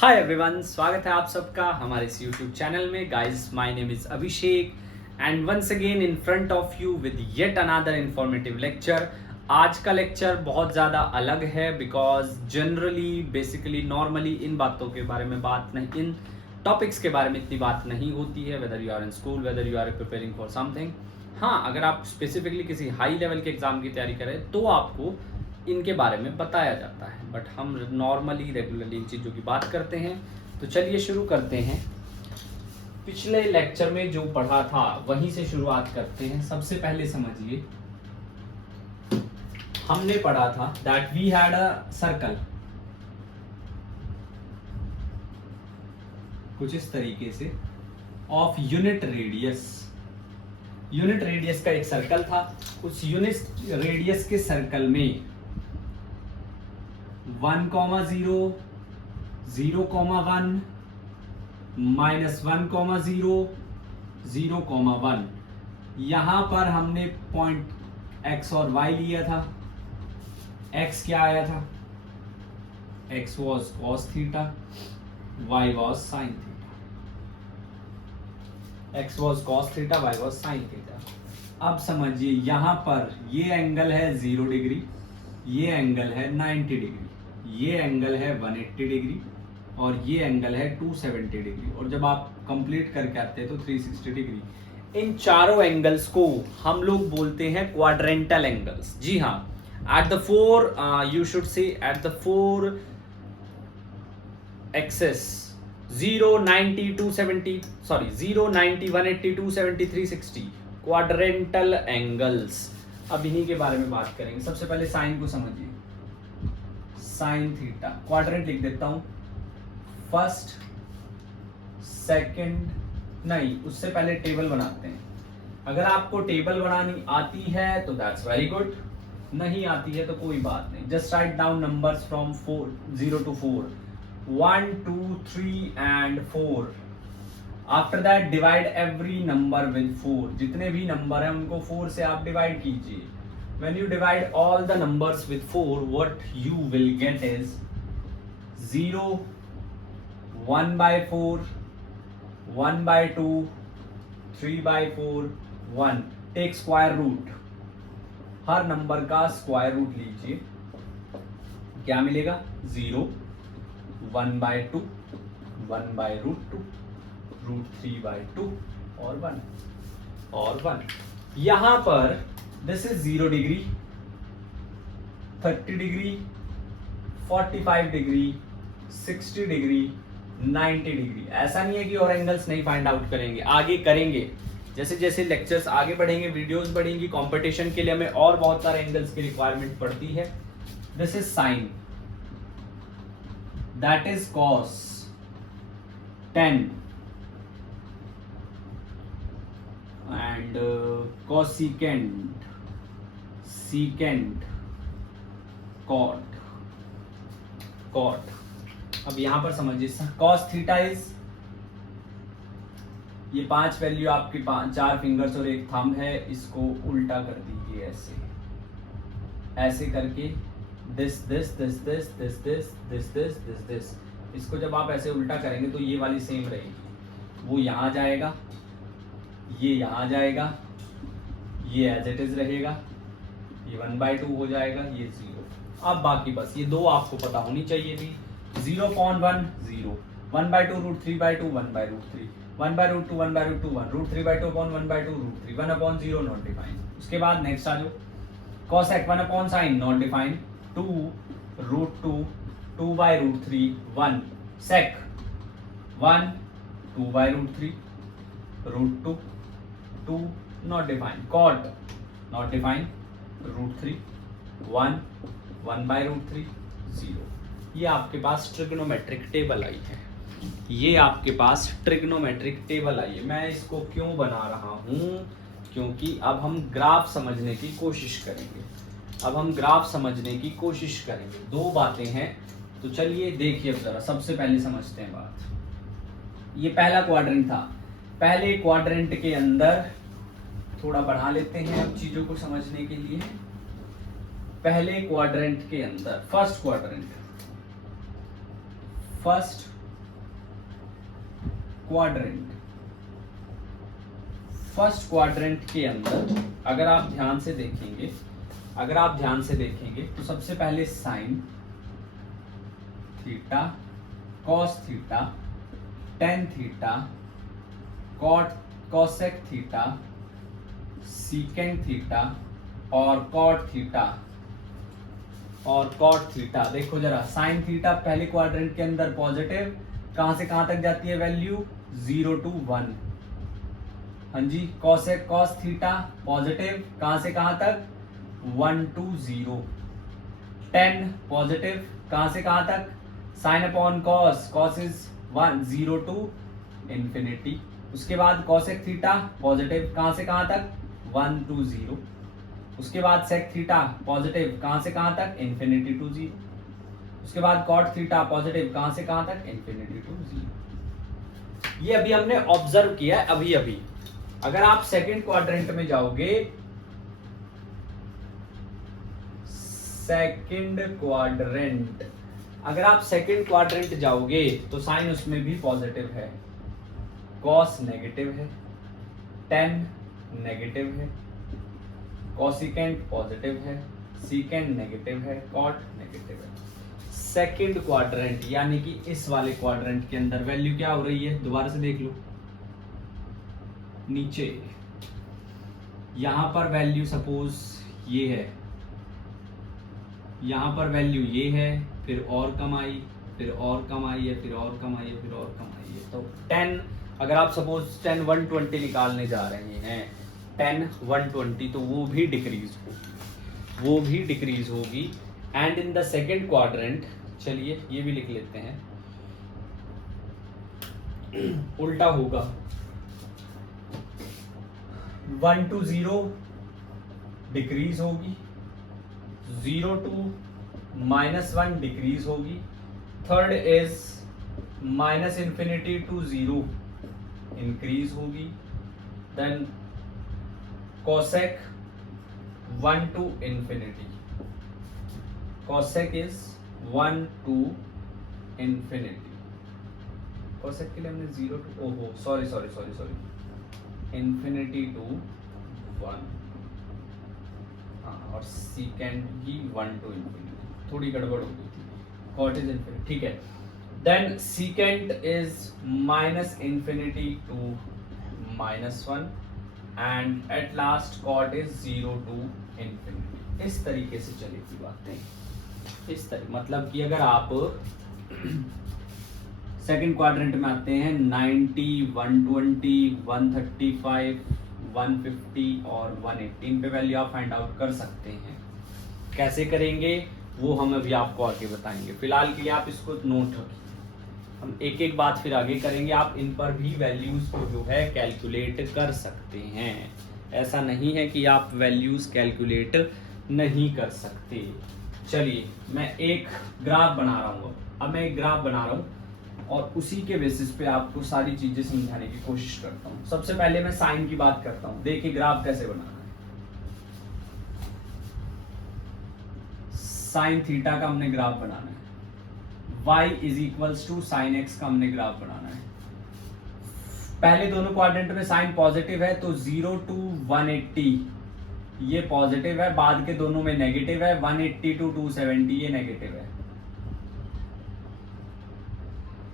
Hi everyone, स्वागत है आप सबका हमारे इस यूट्यूब चैनल में। Guys, my name is Abhishek and once again in front of you with yet another informative lecture. आज का लेक्चर बहुत ज़्यादा अलग है बिकॉज जनरली बेसिकली नॉर्मली इन बातों के बारे में बात नहीं, इन टॉपिक्स के बारे में इतनी बात नहीं होती है। Whether you are in school, whether you are preparing for something. हाँ, अगर आप स्पेसिफिकली किसी हाई लेवल के एग्जाम की तैयारी करें तो आपको इनके बारे में बताया जाता है, बट हम नॉर्मली रेगुलरली इन चीज़ों की बात करते हैं। तो चलिए शुरू करते हैं। पिछले लेक्चर में जो पढ़ा था वहीं से शुरुआत करते हैं। सबसे पहले समझिए, हमने पढ़ा था that we had a circle, कुछ इस तरीके से, of unit radius. Unit radius का एक सर्कल था। उस यूनिट रेडियस के सर्कल में 1,0, 0,1, -1,0, 0,1। यहां पर हमने पॉइंट x और y लिया था। x क्या आया था? x was cos theta, y was sin theta. x was cos theta, y was sin theta. अब समझिए, यहां पर ये एंगल है 0 डिग्री, ये एंगल है 90 डिग्री, ये एंगल है 180 डिग्री और ये एंगल है 270 डिग्री, और जब आप कंप्लीट करके आते हैं तो 360 डिग्री। इन चारों एंगल्स को हम लोग बोलते हैं क्वाड्रेंटल एंगल्स। जी हाँ, at the four you should say at the four axes 0, 90, 270, sorry 0, 90, 180, 270, 360 quadrantal angles. अब इन्हीं के बारे में बात करेंगे। सबसे पहले साइन को समझिए। साइन थीटा, क्वाड्रेंट लिख देता हूं। फर्स्ट, सेकंड, नहीं, उससे पहले टेबल बनाते हैं। अगर आपको टेबल बनानी आती है तो दैट्स वेरी गुड, नहीं आती है तो कोई बात नहीं। Just write down numbers from 0 to 4, 1, 2, 3 and 4। After that divide every number with 4। जितने भी नंबर हैं उनको 4 से आप डिवाइड कीजिए। When you divide all the numbers with 4, what you will get is 0, 1/4, 1/2, 3/4, 1। Take square root। Her number का square root लीजिए। क्या मिलेगा? 0, 1/2, 1/√2, √3/2 और 1। यहां पर this is 0 degree, 30 degree, 45 degree, 60 degree, 90 degree. ऐसा नहीं है कि और एंगल्स नहीं फाइंड आउट करेंगे, आगे करेंगे। जैसे जैसे लेक्चर्स आगे बढ़ेंगे, वीडियोस बढ़ेंगी, कंपटीशन के लिए हमें और बहुत सारे एंगल्स की रिक्वायरमेंट पड़ती है। This is sine, that is cos 10 and cosecant, secant, cot। अब यहां पर समझिए, cos थीटा इज, ये 5 वैल्यू आपके 4 फिंगर्स और एक थंब है, इसको उल्टा कर दीजिए ऐसे करके, this this this this this this this this this this. इसको जब आप ऐसे उल्टा करेंगे तो ये वाली सेम रहेगी, वो यहां जाएगा, ये यहां जाएगा, ये एज इट इज रहेगा, ये 1/2 हो जाएगा, ये 0। अब बाकी बस ये दो आपको पता होनी चाहिए थी। 0.1 0, 1/2 √3/2 1/√3, 1/√2 1/√2 1, √3/2 1/2 √3, 1/0 नॉट डिफाइंड। उसके बाद नेक्स्ट आ जाओ, cos 1/sin not defined, 2 √2 2/√3 1, sec 1 2/√3 √2 2 not defined, cot not defined, √3 1 1/√3 0। ये आपके पास ट्रिग्नोमेट्रिक टेबल आई है, ये आपके पास ट्रिग्नोमेट्रिक टेबल आई है। मैं इसको क्यों बना रहा हूं? क्योंकि अब हम ग्राफ समझने की कोशिश करेंगे। दो बातें हैं, तो चलिए देखिए। अब जरा सबसे पहले समझते हैं बात। ये पहला क्वाड्रेंट था। पहले क्वाड्रेंट के अंदर थोड़ा बढ़ा लेते हैं अब चीजों को समझने के लिए। पहले क्वाड्रेंट के अंदर, फर्स्ट क्वाड्रेंट, फर्स्ट क्वाड्रेंट के अंदर अगर आप ध्यान से देखेंगे तो सबसे पहले sine theta, cos theta, tan theta, cosec theta, secant theta और कॉट थीटा। देखो जरा, साइन थीटा पहले क्वाड्रेंट के अंदर पॉजिटिव, कहां से कहां तक जाती है वैल्यू 0 to 1। हाँ जी, कॉसेक कॉस थीटा पॉजिटिव, कहां से कहां तक 1 to 0। टेन पॉजिटिव, कहां से कहां तक sine upon cos, cos is 1 0 to infinity. उसके बाद कॉसेक थीटा पॉजिटिव, कहां से कहां तक 1 to 0। उसके बाद सेक थीटा पॉजिटिव, कहां से कहां तक इंफिनिटी टू 0। उसके बाद कॉट थीटा पॉजिटिव, कहां से कहां तक इंफिनिटी टू 0। ये अभी हमने ऑब्जर्व किया है अभी। अगर आप सेकंड क्वाड्रेंट में जाओगे, अगर आप सेकंड क्वाड्रेंट जाओगे तो साइन उसमें भी पॉजिटिव है, कॉस नेगेटिव है, टेन नेगेटिव है, कॉसिकेंट पॉजिटिव है, सीकेंड नेगेटिव है, कॉट नेगेटिव है। सेकंड क्वाड्रेंट यानी कि इस वाले क्वाड्रेंट के अंदर वैल्यू क्या हो रही है, दोबारा से देख लो। नीचे यहां पर वैल्यू सपोज ये है, यहां पर वैल्यू ये है, फिर और कम आई, फिर और कम आई है, फिर और कम आई है, फिर और कम आई है। तो 10, अगर आप सपोज 10 120 निकालने जा रहे हैं, 10 120, तो वो भी डिक्रीज होगी। And in the second quadrant, चलिए ये भी लिख लेते हैं, उल्टा होगा, 1 to 0 डिक्रीज होगी, 0 to -1 डिक्रीज होगी, third is -infinity to 0 increase होगी, then cosec 1 to infinity, cosec is 1 to infinity, cosec के लिए हमने 0 to, ओहो सॉरी, infinity to 1, हाँ, और secant की 1 to infinity, थोड़ी गड़बड़ हो गई थी, cot is infinity, ठीक है। Then secant is -infinity to -1 and at last cot is 0 to infinity। इस तरीके से चलेगी बातें, इस तरह, मतलब कि अगर आप सेकंड क्वाड्रेंट में आते हैं, 90 120 135 150 और 118 पे वैल्यू आप फाइंड आउट कर सकते हैं। कैसे करेंगे वो हम अभी आपको आगे बताएंगे, फिलहाल के लिए आप इसको नोट रखिए, हम एक एक बात फिर आगे करेंगे। आप इन पर भी वैल्यूज को जो है कैलकुलेट कर सकते हैं, ऐसा नहीं है कि आप वैल्यूज कैलकुलेट नहीं कर सकते। चलिए मैं एक ग्राफ बना रहा हूँ, अब मैं एक ग्राफ बना रहा हूँ और उसी के बेसिस पे आपको सारी चीजें समझाने की कोशिश करता हूँ। सबसे पहले मैं साइन की बात करता हूँ, देखिए ग्राफ कैसे बनाना है। साइन थीटा का हमने ग्राफ बनाना है, y is equals to sine x का हमने ग्राफ बनाना है। पहले दोनों क्वाड्रेंट में साइन पॉजिटिव है तो 0 to 180 ये पॉजिटिव है, बाद के दोनों में नेगेटिव है, 180 to 270 ये नेगेटिव है।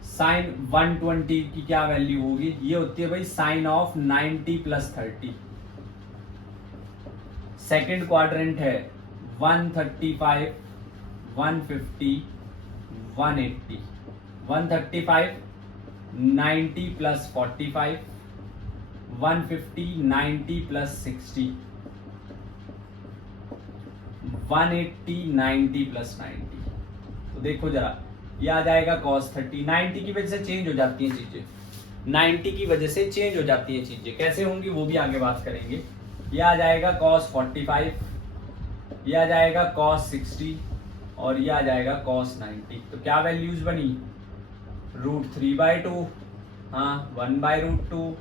साइन 120 की क्या वैल्यू होगी, ये होती है भाई साइन ऑफ 90 + 30। सेकेंड क्वाड्रेंट है 135 150 180, 135 90 + 45, 150 90 + 60, 180 90 + 90। तो देखो जरा, ये आ जाएगा cos 30। 90 की वजह से चेंज हो जाती हैं चीजें, 90 की वजह से चेंज हो जाती हैं चीजें, कैसे होंगी वो भी आगे बात करेंगे। ये आ जाएगा cos 45, ये आ जाएगा cos 60 और ये आ जाएगा cos 90। तो क्या वैल्यूज बनी, √3/2, हाँ 1/√2,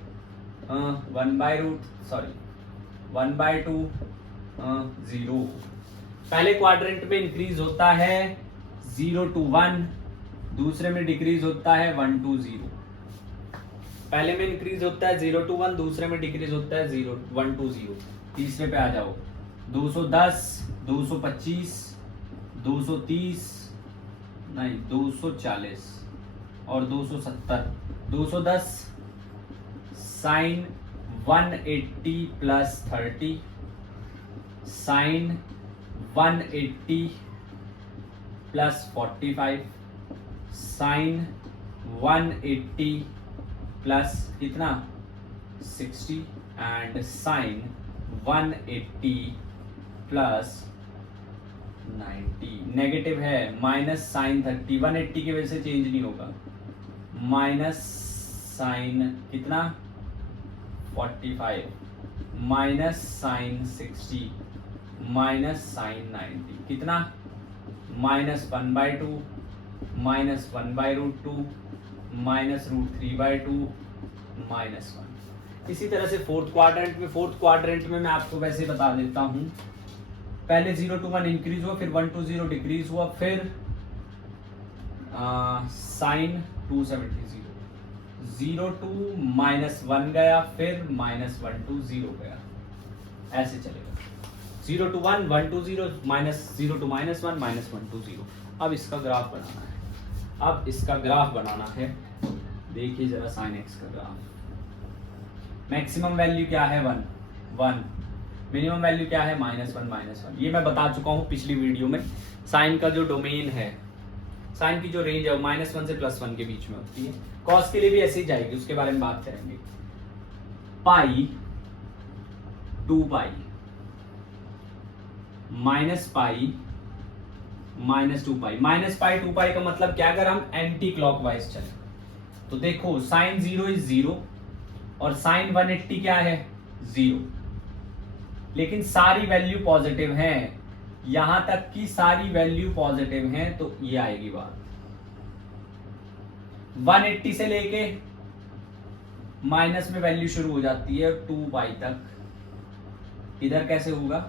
1/2, 0। पहले क्वाड्रेंट में इंक्रीज होता है 0 to 1, दूसरे में डिक्रीज होता है 1 to 0। पहले में इंक्रीज होता है 0 to 1, दूसरे में डिक्रीज होता है 1 to 0। तीसरे पे आ जाओ 210, 225, 230 नहीं 240 और 270। 210 sine 180 plus 30, sine 180 plus 45, sine 180 plus कितना 60 एंड साइन 180 प्लस 90। नेगेटिव है माइनस साइन 30, 180 की वजह से चेंज नहीं होगा, माइनस साइन कितना 45, माइनस साइन 60, माइनस साइन 90 कितना -1/2, -1/√2, -√3/2, -1। इसी तरह से फोर्थ क्वाड्रेंट में मैं आपको वैसे बता देता हूं, पहले 0 to 1 इंक्रीज हुआ, फिर 1 to 0 डिक्रीज हुआ, फिर साइन 270, 0 to -1 गया, फिर -1 to 0 गया, ऐसे चलेगा 0 to 1, 1 to 0, -0 to -1, -1 to 0। अब इसका ग्राफ बनाना है, देखिए जरा साइन एक्स का ग्राफ। मैक्सिमम वैल्यू क्या है 1, मिनिमम वैल्यू क्या है -1, ये मैं बता चुका हूँ पिछली वीडियो में। साइन का जो डोमेन है, साइन की जो रेंज है वो -1 से +1 के बीच में होती है। कॉस के लिए भी ऐसे ही जाएगी, उसके बारे में बात करेंगे। पाई 2 पाई माइनस पाई -2 पाई, -पाई 2 पाई का मतलब क्या, अगर हम एंटी क्लॉकवाइज चले तो देखो साइन 0 इज 0 और साइन 180 क्या है 0, लेकिन सारी वैल्यू पॉजिटिव है, यहां तक कि सारी वैल्यू पॉजिटिव है, तो ये आएगी बात। 180 से लेके माइनस में वैल्यू शुरू हो जाती है 2 पाई तक, इधर कैसे होगा,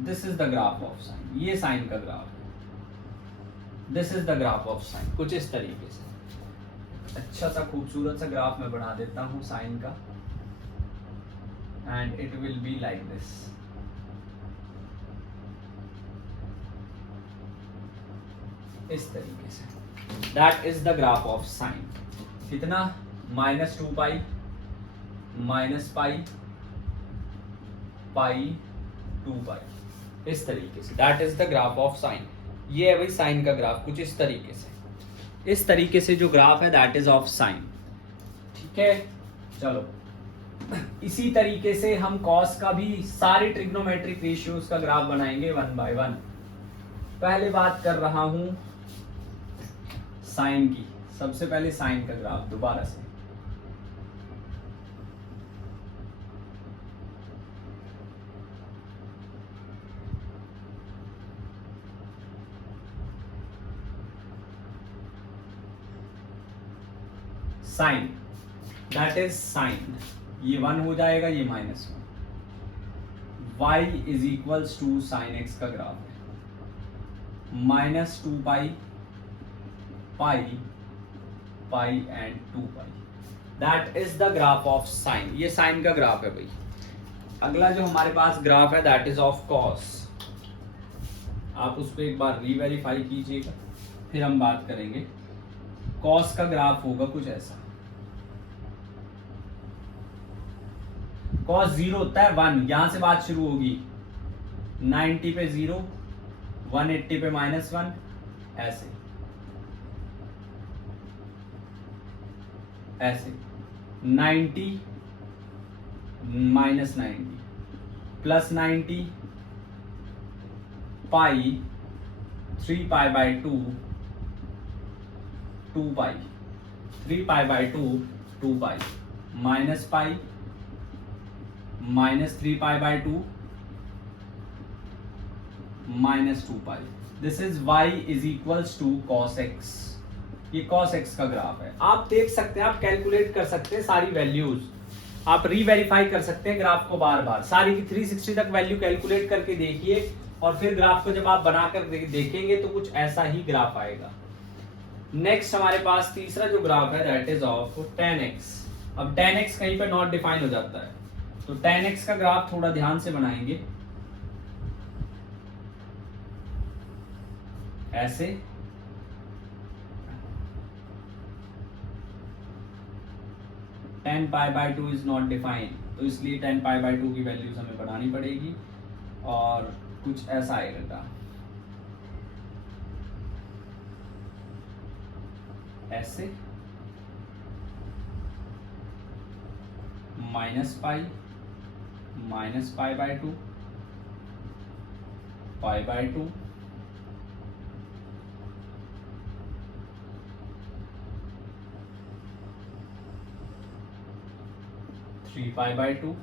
this is the graph of sine, ये साइन का ग्राफ है, this is the graph of sign, कुछ इस तरीके से। अच्छा सा खूबसूरत सा ग्राफ मैं बना देता हूं साइन का, and it will be like this. इस तरीके से, that is the graph of sign. कितना -2 पाई, -पाई, पाई 2 पाई, इस तरीके से, that is the graph of sine. ये है भाई साइन का ग्राफ, कुछ इस तरीके से, इस तरीके से जो ग्राफ है दैट इज ऑफ साइन। ठीक है, चलो इसी तरीके से हम कॉस का भी सारे ट्रिग्नोमेट्रिक रेशियोज का ग्राफ बनाएंगे 1 by 1। पहले बात कर रहा हूं साइन की, सबसे पहले साइन का ग्राफ दोबारा से। साइन दैट इज साइन, ये 1 हो जाएगा, ये -1। y is equals to sine x का ग्राफ है, -2 pi, pi, pi and 2 pi, that is the graph of sine. ये साइन का ग्राफ है भाई। अगला जो हमारे पास ग्राफ है दैट इज ऑफ कॉस। आप उस पर एक बार रीवेरीफाई कीजिएगा, फिर हम बात करेंगे। कॉस का ग्राफ होगा कुछ ऐसा, कॉस 0 होता है 1, यहां से बात शुरू होगी, 90 पे 0, 180 पे -1, ऐसे ऐसे 90 -90 +90 pi 3 π/2 2 pi 3 π/2 2 pi minus pi -3 π/2 -2 pi. This is y is equals to cos x। ये cos x का ग्राफ है। आप देख सकते हैं, आप कैलकुलेट कर सकते हैं सारी वैल्यूज, आप रीवेरीफाई कर सकते हैं ग्राफ को बार बार, सारी की 360 तक वैल्यू कैलकुलेट करके देखिए, और फिर ग्राफ को जब आप बनाकर देखेंगे तो कुछ ऐसा ही ग्राफ आएगा। नेक्स्ट हमारे पास तीसरा जो ग्राफ है that is of tan x। अब tan x कहीं पे नॉट डिफाइन हो जाता है, तो tan x का ग्राफ थोड़ा ध्यान से बनाएंगे ऐसे, tan π/2 इज नॉट डिफाइंड, तो इसलिए tan π/2 की वैल्यूज हमें बढ़ानी पड़ेगी और कुछ ऐसा आएगा ऐसे, -π -π/2 π/2 3π/2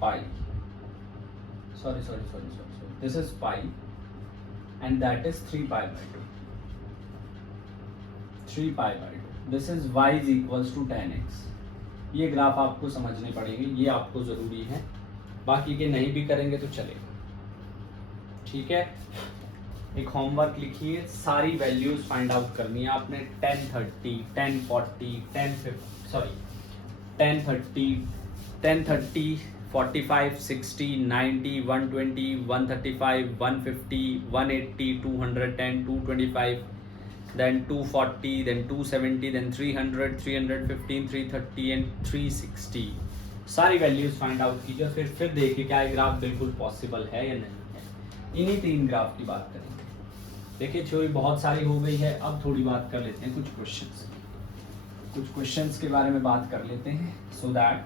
pi, sorry, this is pi and that is 3π/2, 3π/2, this is y is equals to tan x। ये ग्राफ आपको समझने पड़ेंगे, ये आपको जरूरी है, बाकी के नहीं भी करेंगे तो चलेगा, ठीक है। एक होमवर्क लिखिए, सारी वैल्यूज फाइंड आउट करनी है आपने, 1030, 1040, 1030, 45, 60, 90, 120, 135, 150, 180, 210, 225, then 240, then 270, then 300, 315, 330 and 360। सारी वैल्यूज फाइंड आउट कीजिए, फिर देखिए क्या ये ग्राफ बिल्कुल पॉसिबल है या नहीं है। इन्हीं 3 ग्राफ की बात करेंगे। देखिए थ्योरी बहुत सारी हो गई है, अब थोड़ी बात कर लेते हैं कुछ क्वेश्चंस के बारे में बात कर लेते हैं, सो दैट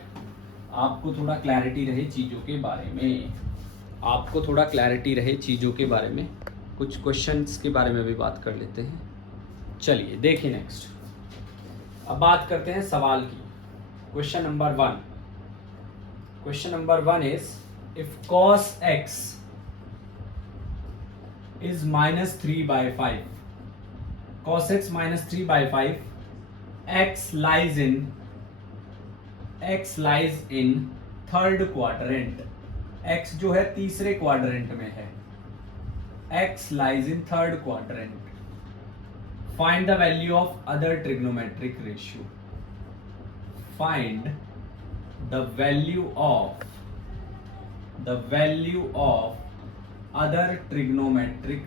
आपको थोड़ा क्लैरिटी रहे चीज़ों के बारे में, कुछ क्वेश्चंस के बारे में भी बात कर लेते हैं। चलिए देखिए नेक्स्ट, अब बात करते हैं सवाल की। Question number 1 is if cos x is -3/5, cos x -3/5, x lies in third quadrant, x जो है तीसरे क्वाड्रेंट में है, x lies in third quadrant, find the value of other trigonometric ratio, find the value of other trigonometric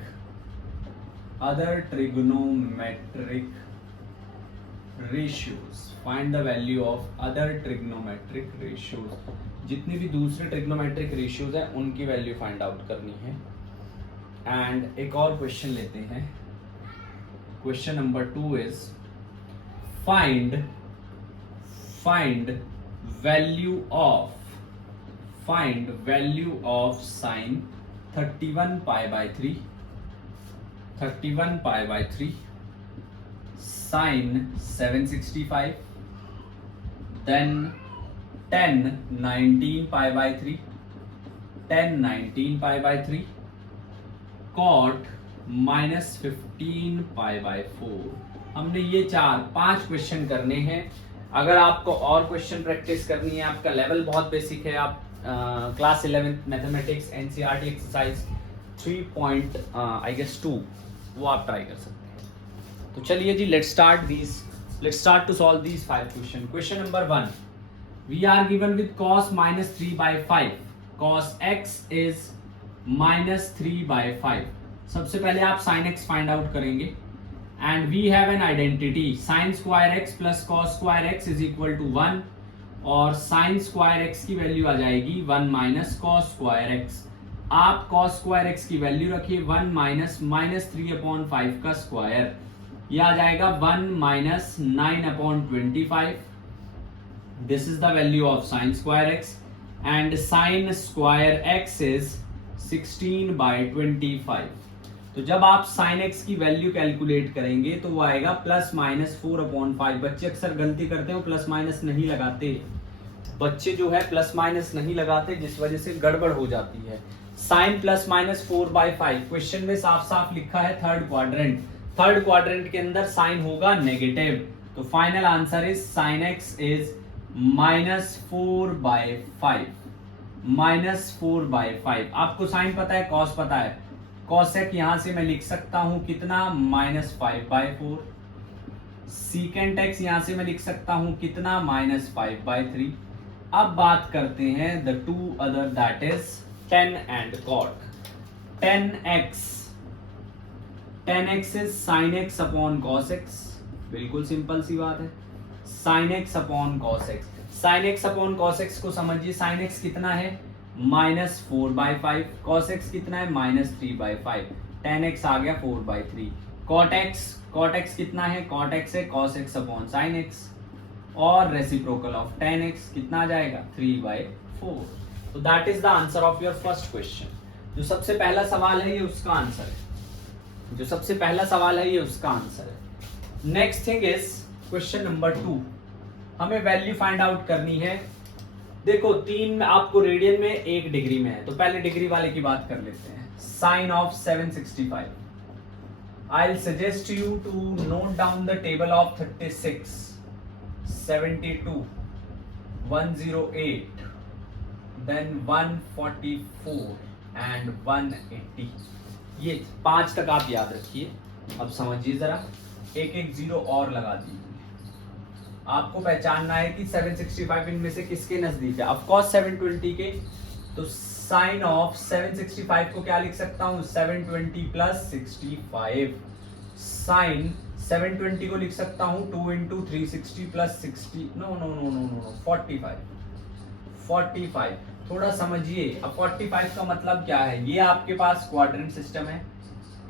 ratios, find the value of other trigonometric ratios, जितनी भी दूसरे trigonometric ratios हैं उनकी वैल्यू फाइंड आउट करनी है। And एक और question लेते हैं, question number 2 is find value of sin 31π/3, sin 765, then 1019π/3, cot -15π/4। हमने ये 4-5 क्वेश्चन करने हैं। अगर आपको और क्वेश्चन प्रैक्टिस करनी है, आपका लेवल बहुत बेसिक है, आप क्लास 11 मैथमेटिक्स एनसीईआरटी एक्सरसाइज 3.2 वो आप ट्राई कर सकते हैं। तो चलिए जी, let's start to solve these 5 question. Question number 1, we are given with cos -3/5, cos x is -3/5। सबसे पहले आप sin x फाइंड आउट करेंगे and we have an identity, sin square x plus cos square x is equal to 1, और sin square x की value आ जाएगी 1 minus cos square x। आप cos square x की वैल्यू रखिए 1 minus -3/5 का square, ये आ जाएगा 1 minus 9/25। This is the value of sin square x and sin square x is 16/25। तो जब आप sin x की वैल्यू कैलकुलेट करेंगे तो वो आएगा +-4/5। बच्चे अक्सर गलती करते हैं, प्लस माइनस नहीं लगाते, बच्चे जो है प्लस माइनस नहीं लगाते, जिस वजह से गड़बड़ हो जाती है। sin +-4/5 क्वेश्चन में साफ साफ लिखा है थर्ड क्वाड्रेंट के अंदर साइन होगा नेगेटिव, तो final answer is sin x is -4/5, -4/5। आपको साइन पता है, कॉस पता है, कॉसेक यहां से मैं लिख सकता हूं कितना, -5/4। सीकेंट एक्स यहां से मैं लिख सकता हूं कितना, -5/3। अब बात करते हैं the two other, that is tan and cot। tan x is sin x upon cos x, बिल्कुल सिंपल सी बात है, sin x upon cos x। sin x upon cos x को समझिए, sin x कितना है, -4/5, cos x कितना है, -3/5, tan x आ गया 4/3। cot x कितना है, cot x है cos x upon sin x, और रेसिप्रोकल ऑफ tan x कितना आ जाएगा, 3/4। तो that is the answer of your first question. जो सबसे पहला सवाल है ये उसका आंसर है, जो सबसे पहला सवाल है ये उसका आंसर है। Next thing is question number 2। हमें वैल्यू फाइंड आउट करनी है। देखो 3 आपको रेडियन में 1 डिग्री में है, तो पहले डिग्री वाले की बात कर लेते हैं। Sine of 765। I'll suggest you to note down the table of 36, 72, 108, then 144 and 180। ये 5 तक आप याद रखिए। अब समझिए जरा, एक एक जीरो और लगा दीजिए। आपको पहचानना है कि 765 इनमें से किसके नजदीक है। ऑफ कोर्स 720 के। तो साइन ऑफ 765 को क्या लिख सकता हूं, 720 प्लस 65। साइन 720 को लिख सकता हूं 2 into 360 plus 60, no no no no no 45। थोड़ा समझिए, अब 45 का मतलब क्या है, ये आपके पास क्वाड्रेंट सिस्टम है,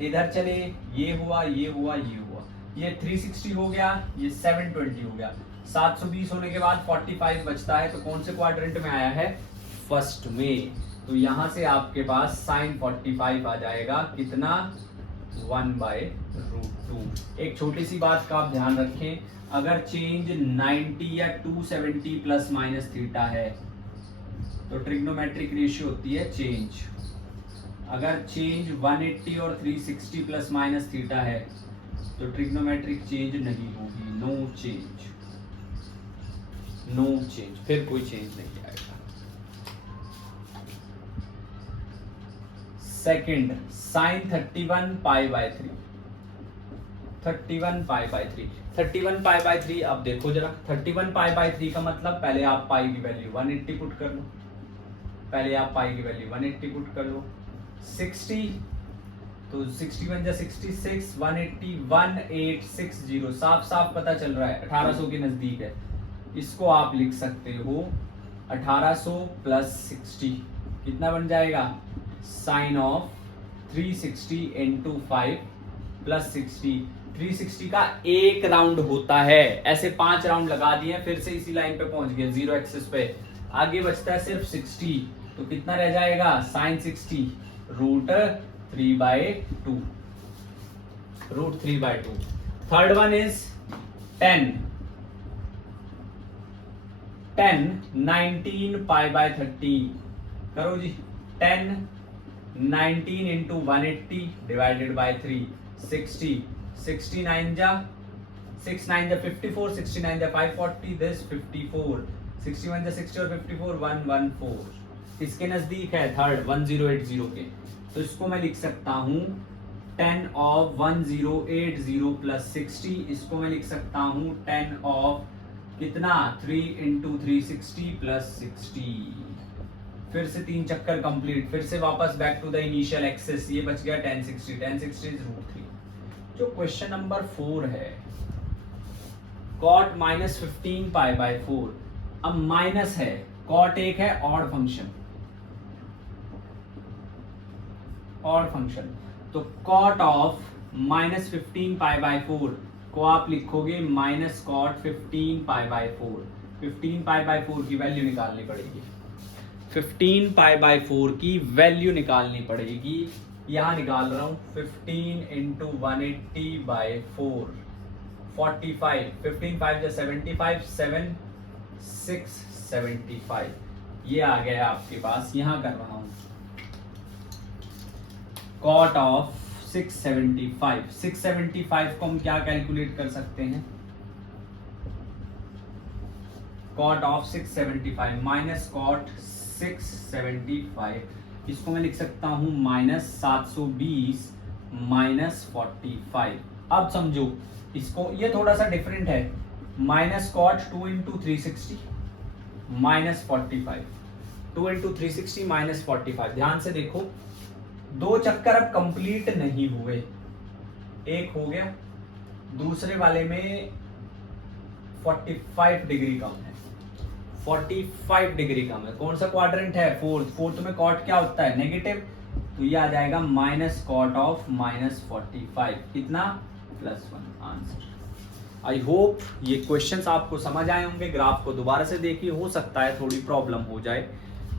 इधर चले, ये हुआ, ये हुआ, ये हुआ, ये 360 हो गया, ये 720 हो गया। 720 होने के बाद 45 बचता है, तो कौन से क्वाड्रेंट में आया है, फर्स्ट में। तो यहां से आपके पास साइन 45 आ जाएगा कितना, 1/√2। एक छोटी सी बात का आप ध्यान रखें, अगर चेंज 90 या 270 प्लस माइनस थीटा है तो ट्रिग्नोमेट्रिक रेशियो होती है चेंज। अगर चेंज 180 और 360 प्लस माइनस थीटा है तो ट्रिग्नोमेट्रिक चेंज नहीं होगी, नो चेंज, नो चेंज, फिर कोई चेंज नहीं आएगा। Second, sine 31π/3, 31π/3, 31π/3। अब देखो जरा, 31π/3 का मतलब, पहले आप पाई की वैल्यू 180 पुट कर लो, पहले आप पाई की वैल्यू 180 पुट कर लो। 60 तो 61 जा 66, 180, 1860, साफ साफ पता चल रहा है 1800 के नजदीक है। इसको आप लिख सकते हो 1800 प्लस 60 कितना बन जाएगा, साइन ऑफ 360 इंटू 5 प्लस 60। 360 का एक राउंड होता है, ऐसे 5 राउंड लगा दिए, फिर से इसी लाइन पे पहुंच गए, 0 एक्सिस पे। आगे बचता है सिर्फ 60, तो कितना रह जाएगा, साइन 60 √3/2, √3/2। Third one is 10 19π/30। करो जी, 10 19 इंटू 180 डिवाइडेड बाई 3, 60, 69 जा 54, 69 जा 540, दिस 54, 61 जा 60 और 54, 114। इसके नजदीक है थर्ड 1080 के, तो इसको मैं लिख सकता हूं 10 ऑफ 1080 प्लस 60। इसको मैं लिख सकता हूं 10 ऑफ कितना, 3 इंटू 360 प्लस 60। फिर से 3 चक्कर कंप्लीट, फिर से वापस back to the initial axis. ये बच गया 1060, 1060 इज √3। जो क्वेश्चन नंबर 4 है, cot -15π/4। अब माइनस है, cot एक है ऑड फंक्शन, ऑड फंक्शन, तो cot ऑफ -15π/4 को आप लिखोगे -cot 15π/4। 15π/4 की वैल्यू निकालनी पड़ेगी, 15π/4 की वैल्यू निकालनी पड़ेगी। यहां निकाल रहा हूं 15 इंटू 180/4, 45, 15 5 जा 75, 7 6 75। ये आ गया आपके पास। यहां कर रहा हूं cot ऑफ 675। 675 को हम क्या कैलकुलेट कर सकते हैं, कॉट ऑफ 675 माइनस कॉट 675, इसको मैं लिख सकता हूं माइनस 720 माइनस 45। अब समझो इसको, ये थोड़ा सा डिफरेंट है, minus cot 2 into 360 minus 45, 2 into 360 minus 45। ध्यान से देखो, दो चक्कर अब कंप्लीट नहीं हुए, एक हो गया, दूसरे वाले में 45 डिग्री कम है, 45 डिग्री कम है। कौन सा क्वाड्रेंट है? फोर्थ। फोर्थ में कॉट क्या होता है? नेगेटिव, तो ये आ जाएगा माइनस कॉट ऑफ माइनस 45, कितना? +1 आंसर। आई होप ये क्वेश्चंस आपको समझ आए होंगे। ग्राफ को दोबारा से देखिए, हो सकता है थोड़ी प्रॉब्लम हो जाए,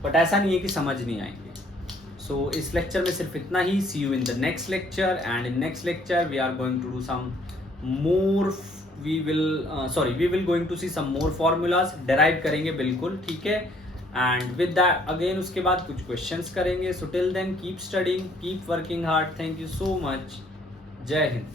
बट ऐसा नहीं है कि समझ नहीं आएंगे। सो इस लेक्चर में सिर्फ इतना ही। See you in the next lecture, and in next lecture we are going to do some more, we will going to see some more formulas, derive करेंगे बिल्कुल, ठीक है। एंड विद दैट अगेन उसके बाद कुछ क्वेश्चंस करेंगे। So till then keep studying, keep working hard. Thank you so much. जय हिंद।